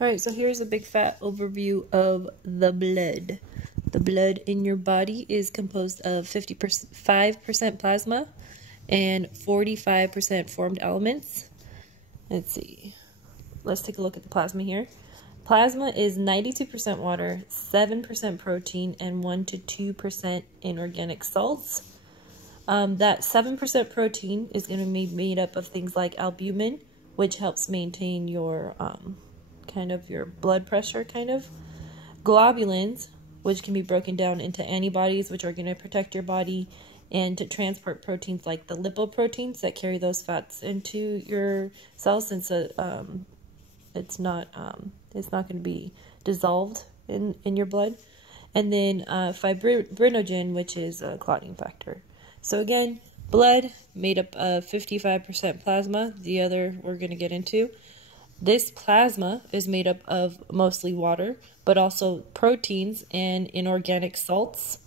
All right, so here's a big fat overview of the blood. The blood in your body is composed of 55% plasma and 45% formed elements. Let's see. Let's take a look at the plasma here. Plasma is 92% water, 7% protein, and 1 to 2% inorganic salts. That 7% protein is going to be made up of things like albumin, which helps maintain your kind of your blood pressure, globulins, which can be broken down into antibodies, which are going to protect your body and to transport proteins like the lipoproteins that carry those fats into your cells, since it's not going to be dissolved in your blood. And then fibrinogen, which is a clotting factor. So again, blood made up of 55% plasma. The other we're going to get into. This plasma is made up of mostly water, but also proteins and inorganic salts.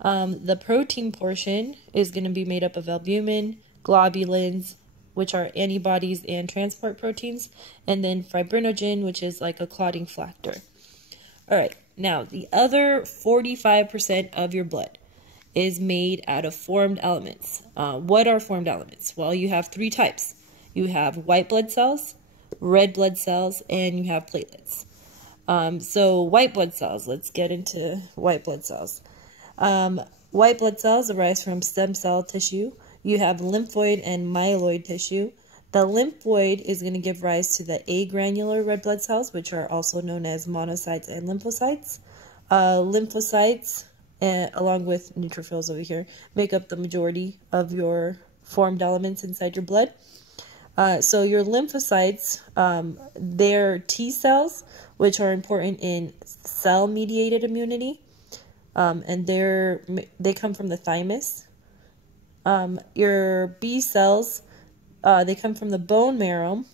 The protein portion is going to be made up of albumin, globulins, which are antibodies and transport proteins, and then fibrinogen, which is like a clotting factor. All right, now the other 45% of your blood is made out of formed elements. What are formed elements? Well, you have three types. You have white blood cells, red blood cells, and you have platelets. So white blood cells, let's get into white blood cells. White blood cells arise from stem cell tissue. You have lymphoid and myeloid tissue. The lymphoid is going to give rise to the agranular red blood cells, which are also known as monocytes and lymphocytes. Lymphocytes, along with neutrophils over here, make up the majority of your formed elements inside your blood. So your lymphocytes, they're T cells, which are important in cell-mediated immunity, and they come from the thymus. Your B cells, they come from the bone marrow,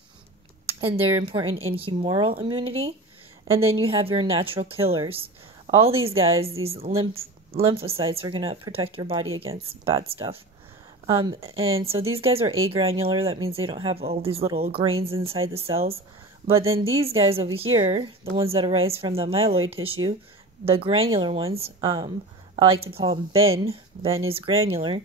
and they're important in humoral immunity. And then you have your natural killers. All these guys, these lymphocytes, are going to protect your body against bad stuff. And so these guys are agranular. That means they don't have all these little grains inside the cells. But then these guys over here, the ones that arise from the myeloid tissue, the granular ones, I like to call them Ben. Ben is granular.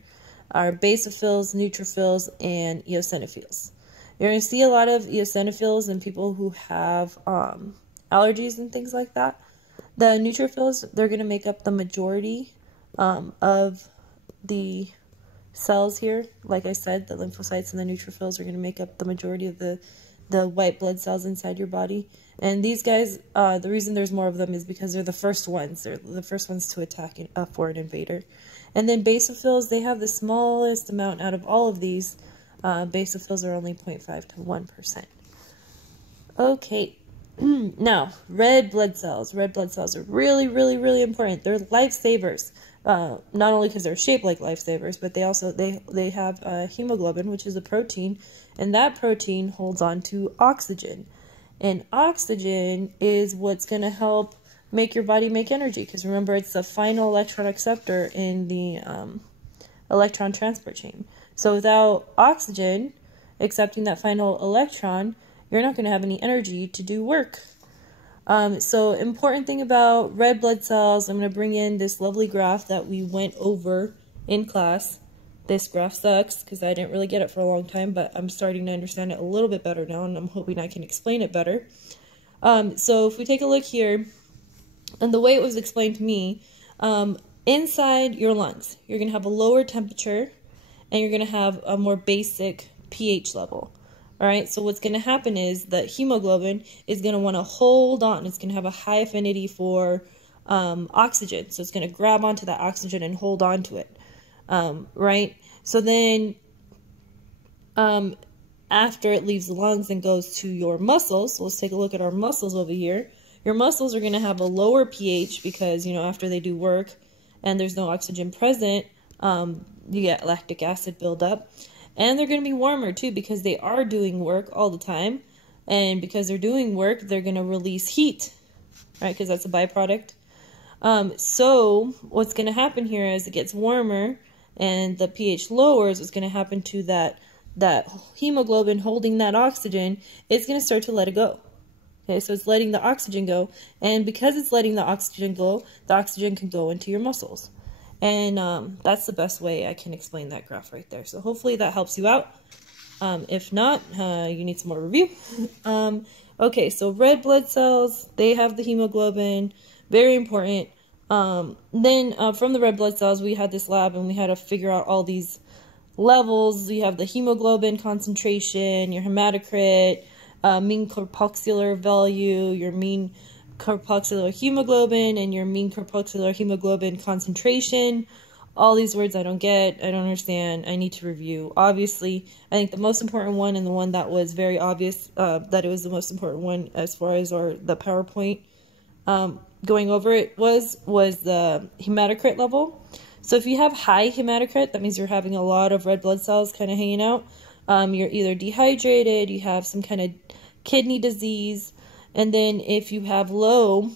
Are basophils, neutrophils, and eosinophils. You're going to see a lot of eosinophils in people who have allergies and things like that. The neutrophils, they're going to make up the majority of the cells here. Like I said, the lymphocytes and the neutrophils are going to make up the majority of the white blood cells inside your body. And these guys, the reason there's more of them is because they're the first ones. They're the first ones to attack a foreign invader. And then basophils, they have the smallest amount out of all of these. Basophils are only 0.5 to 1%. Okay. Now, red blood cells. Red blood cells are really, really, really important. They're lifesavers. Not only because they're shaped like lifesavers, but they have hemoglobin, which is a protein, and that protein holds on to oxygen. And oxygen is what's going to help make your body make energy, because remember, it's the final electron acceptor in the electron transport chain. So without oxygen accepting that final electron, you're not going to have any energy to do work. So important thing about red blood cells, I'm going to bring in this lovely graph that we went over in class. This graph sucks because I didn't really get it for a long time, but I'm starting to understand it a little bit better now, and I'm hoping I can explain it better. So if we take a look here, and the way it was explained to me, inside your lungs, you're going to have a lower temperature, and you're going to have a more basic pH level. All right, so what's going to happen is that hemoglobin is going to want to hold on. It's going to have a high affinity for oxygen. So it's going to grab onto that oxygen and hold on to it, right? So then after it leaves the lungs and goes to your muscles, so let's take a look at our muscles over here. Your muscles are going to have a lower pH because, you know, after they do work and there's no oxygen present, you get lactic acid buildup. And they're going to be warmer too because they are doing work all the time. And because they're doing work, they're going to release heat, right? Because that's a byproduct. So what's going to happen here as it gets warmer and the pH lowers, what's going to happen to that hemoglobin holding that oxygen, it's going to start to let it go. Okay, so it's letting the oxygen go, and because it's letting the oxygen go, the oxygen can go into your muscles. And that's the best way I can explain that graph right there. So hopefully that helps you out. If not, you need some more review. Okay, so red blood cells, they have the hemoglobin, very important. Then from the red blood cells, we had this lab and we had to figure out all these levels. You have the hemoglobin concentration, your hematocrit, mean corpuscular value, your mean corpuscular hemoglobin, and your mean corpuscular hemoglobin concentration. All these words I don't get, I don't understand, I need to review. Obviously, I think the most important one, and the one that was very obvious that it was the most important one as far as the PowerPoint going over it was the hematocrit level. So if you have high hematocrit, that means you're having a lot of red blood cells kind of hanging out. You're either dehydrated, you have some kind of kidney disease, and then if you have low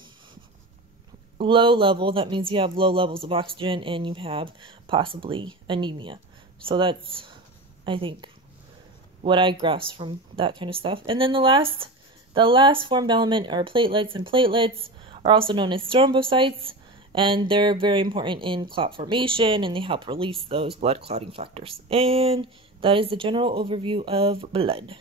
level, that means you have low levels of oxygen and you have possibly anemia. So that's, I think, what I grasp from that kind of stuff. And then the last formed element are platelets, and platelets are also known as thrombocytes, and they're very important in clot formation, and they help release those blood clotting factors. And that is the general overview of blood.